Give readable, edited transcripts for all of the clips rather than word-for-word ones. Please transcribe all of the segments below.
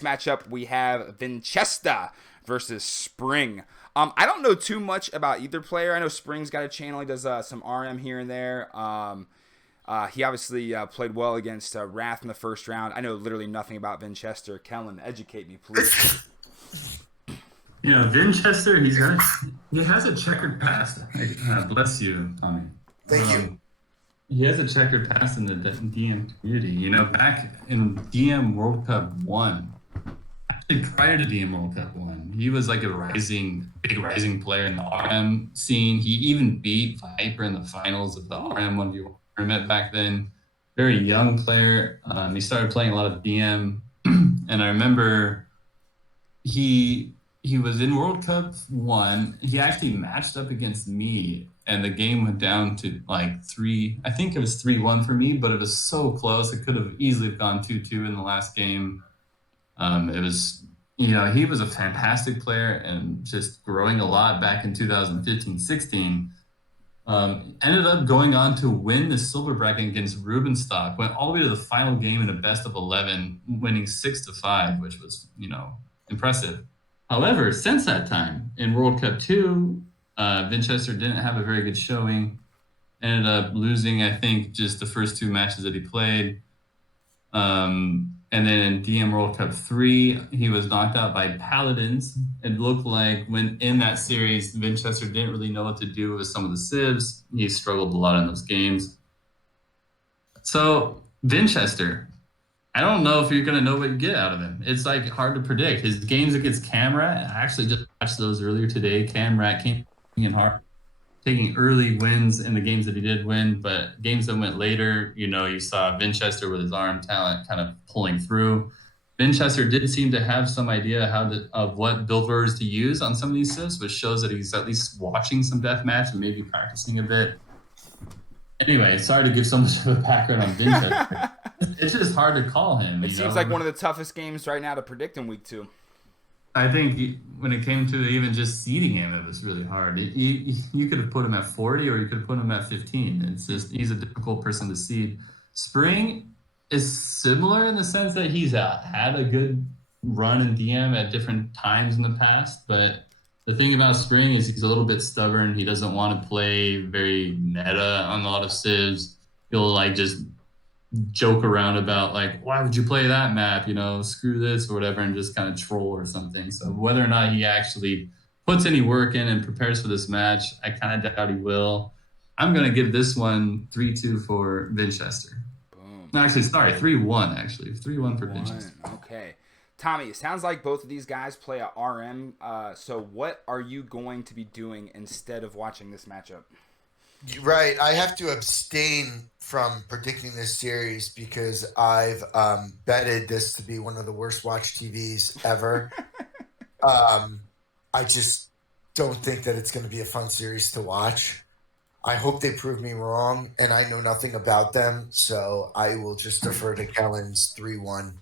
matchup, we have Vinchester versus Spring. I don't know too much about either player. I know Spring's got a channel. He does some RM here and there. He obviously played well against Wrath in the first round. I know literally nothing about Vinchester. Kellen, educate me, please. Vinchester, he has a checkered past. Bless you, Tommy. Thank you. He has a checkered past in the DM community. Back in DM World Cup 1, actually prior to DM World Cup 1, he was like a big rising player in the RM scene. He even beat Viper in the finals of the RM 1v1 tournament back then. Very young player. He started playing a lot of DM, and I remember he was in World Cup 1. He actually matched up against me, and the game went down to like 3. I think it was 3-1 for me, but it was so close. It could have easily gone 2-2 in the last game. It was, he was a fantastic player and just growing a lot back in 2015-16. Ended up going on to win the silver bracket against Rubenstock. Went all the way to the final game in a best of 11, winning 6-5, which was, impressive. However, since that time in World Cup 2, Vinchester didn't have a very good showing. Ended up losing, I think, just the first 2 matches that he played. And then in DM World Cup 3, he was knocked out by Paladins. It looked like when in that series, Vinchester didn't really know what to do with some of the civs. He struggled a lot in those games. So Vinchester, I don't know if you're going to know what you get out of him. It's like hard to predict. His games against Camrat, I actually just watched those earlier today. Camrat came in hard, taking early wins in the games that he did win, but games that went later, you saw Vinchester with his arm talent kind of pulling through. Vinchester did seem to have some idea of what build orders to use on some of these civs, which shows that he's at least watching some deathmatch and maybe practicing a bit. Anyway, sorry to give so much of a background on Vinchester. It's just hard to call him. It seems like one of the toughest games right now to predict in week 2. I think when it came to even just seeding him, it was really hard. You could have put him at 40 or you could have put him at 15. It's just, he's a difficult person to seed. Spring is similar in the sense that he's had a good run in DM at different times in the past, but the thing about Spring is he's a little bit stubborn. He doesn't want to play very meta on a lot of civs. He'll just joke around about why would you play that map? Screw this or whatever, and just kind of troll or something. So whether or not he actually puts any work in and prepares for this match, I kind of doubt he will. I'm going to give this one 3-2 for Vinchester. Boom. No, actually, sorry, 3-1 actually. 3-1 for Vinchester. Okay. Tommy, it sounds like both of these guys play a RM. So what are you going to be doing instead of watching this matchup? Right. I have to abstain from predicting this series because I've betted this to be one of the worst watch TVs ever. I just don't think that it's going to be a fun series to watch. I hope they prove me wrong, and I know nothing about them, so I will just defer to Kellen's 3-1.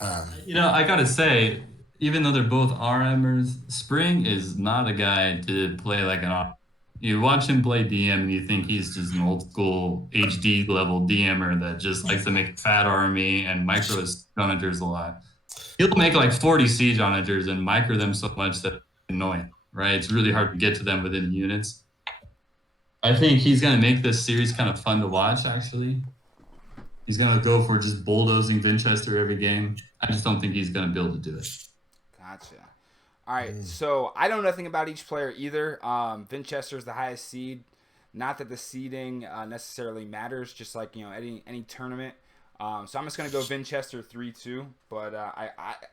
I got to say, even though they're both RMers, Spring is not a guy to play like an You watch him play DM and you think he's just an old school HD level DMer that just likes to make a fat army and micro his onagers a lot. He'll make 40 siege onagers and micro them so much that it's annoying, right? It's really hard to get to them within units. I think he's going to make this series kind of fun to watch, actually. He's going to go for just bulldozing Vinchester every game. I just don't think he's going to be able to do it. Gotcha. All right, so I know nothing about each player either. Vinchester is the highest seed. Not that the seeding necessarily matters, just like any tournament. So I'm just gonna go Vinchester 3-2, but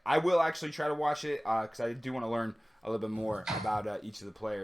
I will actually try to watch it because I do want to learn a little bit more about each of the players.